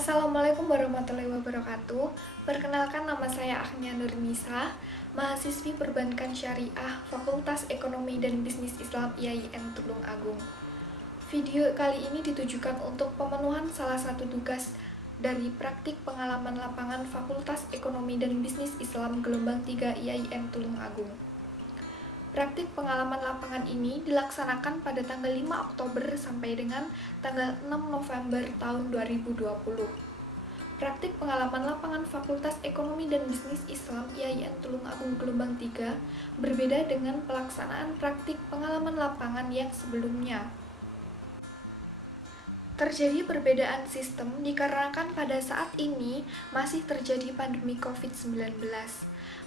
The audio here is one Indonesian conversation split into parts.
Assalamualaikum warahmatullahi wabarakatuh. Perkenalkan, nama saya Agnia Nurnisa, mahasiswi Perbankan Syariah Fakultas Ekonomi dan Bisnis Islam IAIN Tulung Agung. Video kali ini ditujukan untuk pemenuhan salah satu tugas dari praktik pengalaman lapangan Fakultas Ekonomi dan Bisnis Islam gelombang 3 IAIN Tulung Agung. Praktik pengalaman lapangan ini dilaksanakan pada tanggal 5 Oktober sampai dengan tanggal 6 November tahun 2020. Praktik pengalaman lapangan Fakultas Ekonomi dan Bisnis Islam IAIN Tulung Agung gelombang 3 berbeda dengan pelaksanaan praktik pengalaman lapangan yang sebelumnya. Terjadi perbedaan sistem dikarenakan pada saat ini masih terjadi pandemi COVID-19.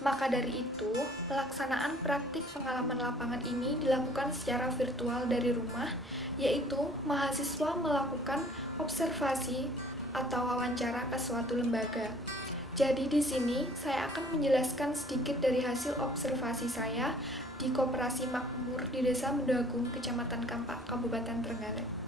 Maka dari itu, pelaksanaan praktik pengalaman lapangan ini dilakukan secara virtual dari rumah, yaitu mahasiswa melakukan observasi atau wawancara ke suatu lembaga. Jadi di sini saya akan menjelaskan sedikit dari hasil observasi saya di Koperasi Makmur di Desa Mendagung, Kecamatan Kampak, Kabupaten Trenggalek.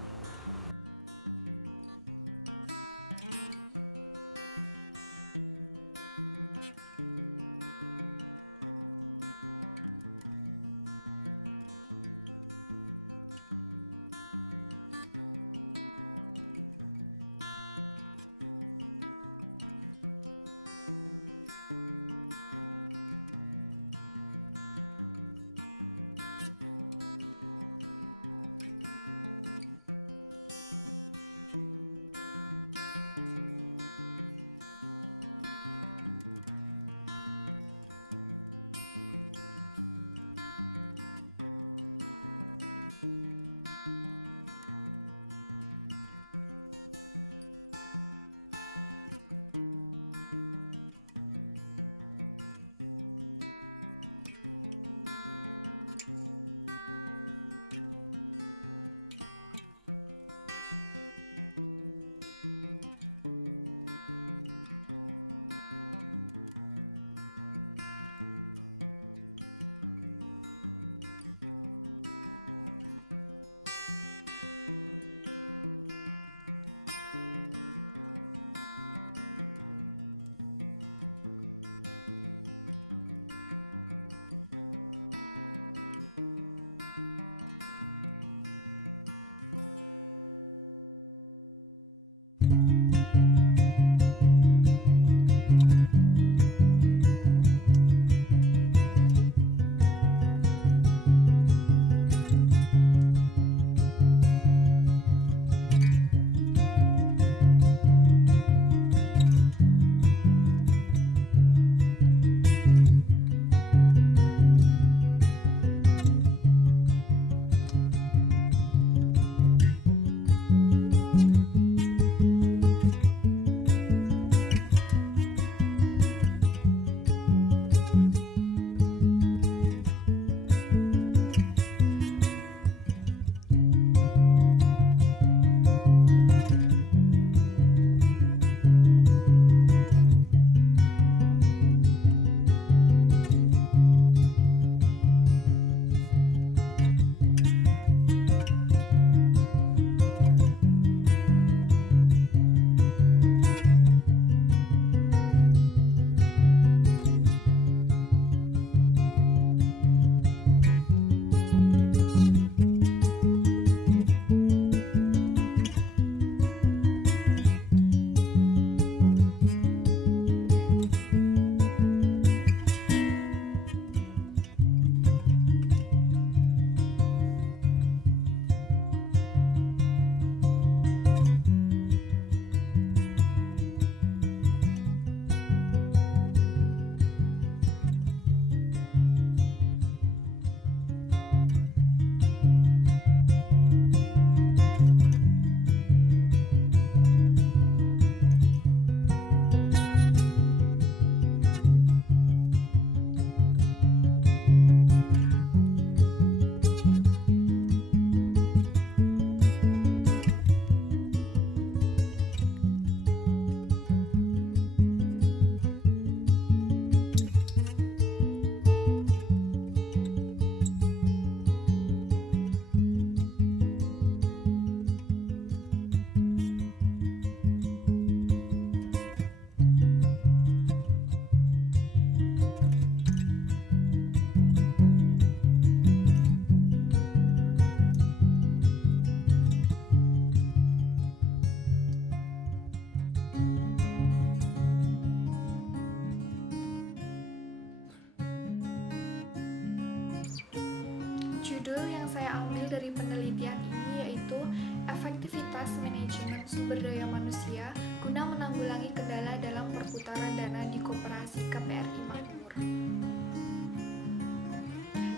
saya ambil dari penelitian ini yaitu efektivitas manajemen sumber daya manusia guna menanggulangi kendala dalam perputaran dana di koperasi KPRI Makmur.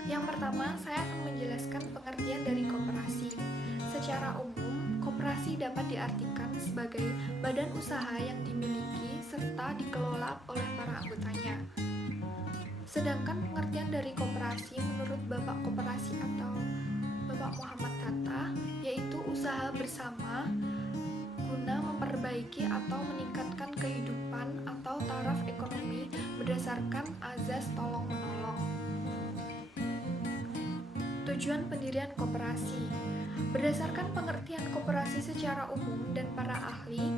Yang pertama, saya akan menjelaskan pengertian dari koperasi. Secara umum, koperasi dapat diartikan sebagai badan usaha yang dimiliki serta dikelola oleh para anggotanya. Sedangkan pengertian dari koperasi menurut Bapak Koperasi atau Bapak Muhammad Hatta yaitu usaha bersama guna memperbaiki atau meningkatkan kehidupan atau taraf ekonomi berdasarkan azas tolong-menolong. Tujuan pendirian koperasi. Berdasarkan pengertian koperasi secara umum dan para ahli,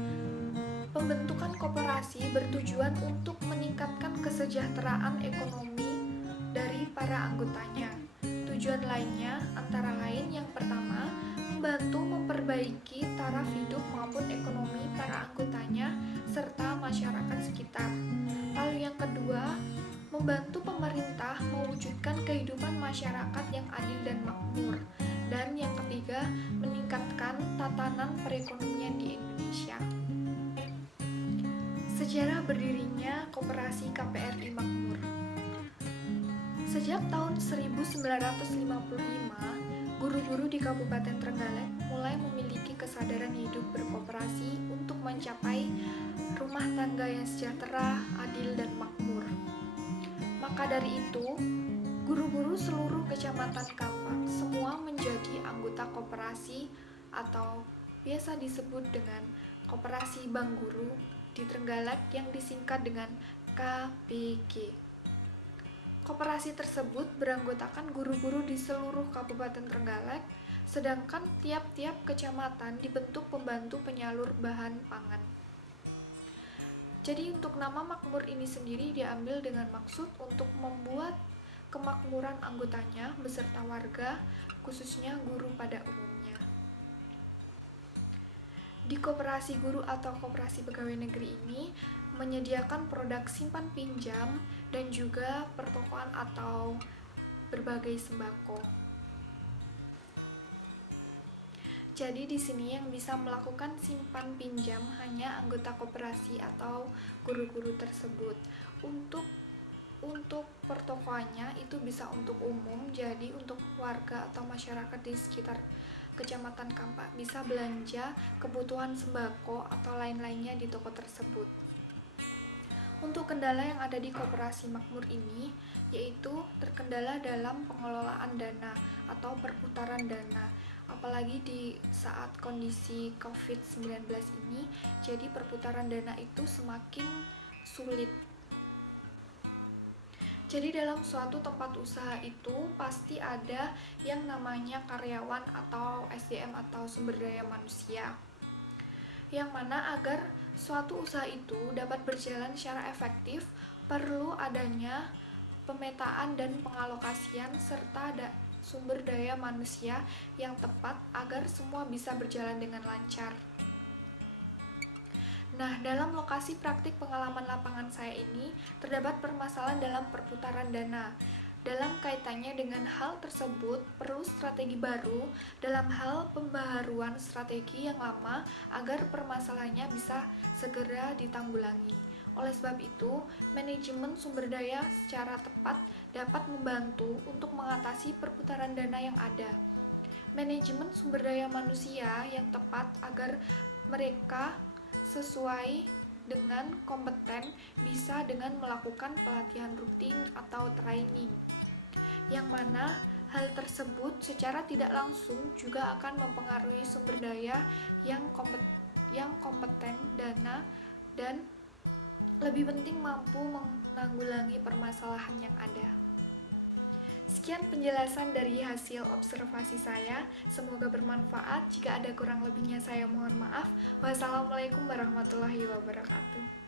pembentukan koperasi bertujuan untuk meningkatkan kesejahteraan ekonomi dari para anggotanya. Tujuan lainnya antara lain yang pertama, membantu memperbaiki taraf hidup maupun ekonomi para anggotanya serta masyarakat sekitar. Lalu yang kedua, membantu pemerintah mewujudkan kehidupan masyarakat yang adil dan makmur. Dan yang ketiga, meningkatkan tatanan perekonomian di Indonesia. Sejarah berdirinya Koperasi KPRI Makmur. Sejak tahun 1955, guru-guru di Kabupaten Trenggalek mulai memiliki kesadaran hidup berkooperasi untuk mencapai rumah tangga yang sejahtera, adil, dan makmur. Maka dari itu, guru-guru seluruh kecamatan Kampak semua menjadi anggota koperasi atau biasa disebut dengan Koperasi Bank Guru di Trenggalek yang disingkat dengan KBG. Koperasi tersebut beranggotakan guru-guru di seluruh Kabupaten Trenggalek, sedangkan tiap-tiap kecamatan dibentuk pembantu penyalur bahan pangan. Jadi untuk nama makmur ini sendiri diambil dengan maksud untuk membuat kemakmuran anggotanya beserta warga, khususnya guru pada umumnya. Di koperasi guru atau koperasi pegawai negeri ini menyediakan produk simpan pinjam dan juga pertokoan atau berbagai sembako. Jadi di sini yang bisa melakukan simpan pinjam hanya anggota koperasi atau guru-guru tersebut. Untuk pertokoannya itu bisa untuk umum, jadi untuk warga atau masyarakat di sekitar Kecamatan Kampak bisa belanja kebutuhan sembako atau lain-lainnya di toko tersebut. Untuk kendala yang ada di koperasi makmur ini yaitu terkendala dalam pengelolaan dana atau perputaran dana. Apalagi di saat kondisi COVID-19 ini, jadi perputaran dana itu semakin sulit. Jadi dalam suatu tempat usaha itu pasti ada yang namanya karyawan atau SDM atau sumber daya manusia. Yang mana agar suatu usaha itu dapat berjalan secara efektif, perlu adanya pemetaan dan pengalokasian serta sumber daya manusia yang tepat agar semua bisa berjalan dengan lancar. Nah, dalam lokasi praktik pengalaman lapangan saya ini, terdapat permasalahan dalam perputaran dana. Dalam kaitannya dengan hal tersebut, perlu strategi baru dalam hal pembaharuan strategi yang lama agar permasalahannya bisa segera ditanggulangi. Oleh sebab itu, manajemen sumber daya secara tepat dapat membantu untuk mengatasi perputaran dana yang ada. Manajemen sumber daya manusia yang tepat agar mereka sesuai dengan kompeten bisa dengan melakukan pelatihan rutin atau training, yang mana hal tersebut secara tidak langsung juga akan mempengaruhi sumber daya yang kompeten, dana, dan lebih penting mampu menanggulangi permasalahan yang ada. Sekian penjelasan dari hasil observasi saya, semoga bermanfaat. Jika ada kurang lebihnya saya mohon maaf. Wassalamualaikum warahmatullahi wabarakatuh.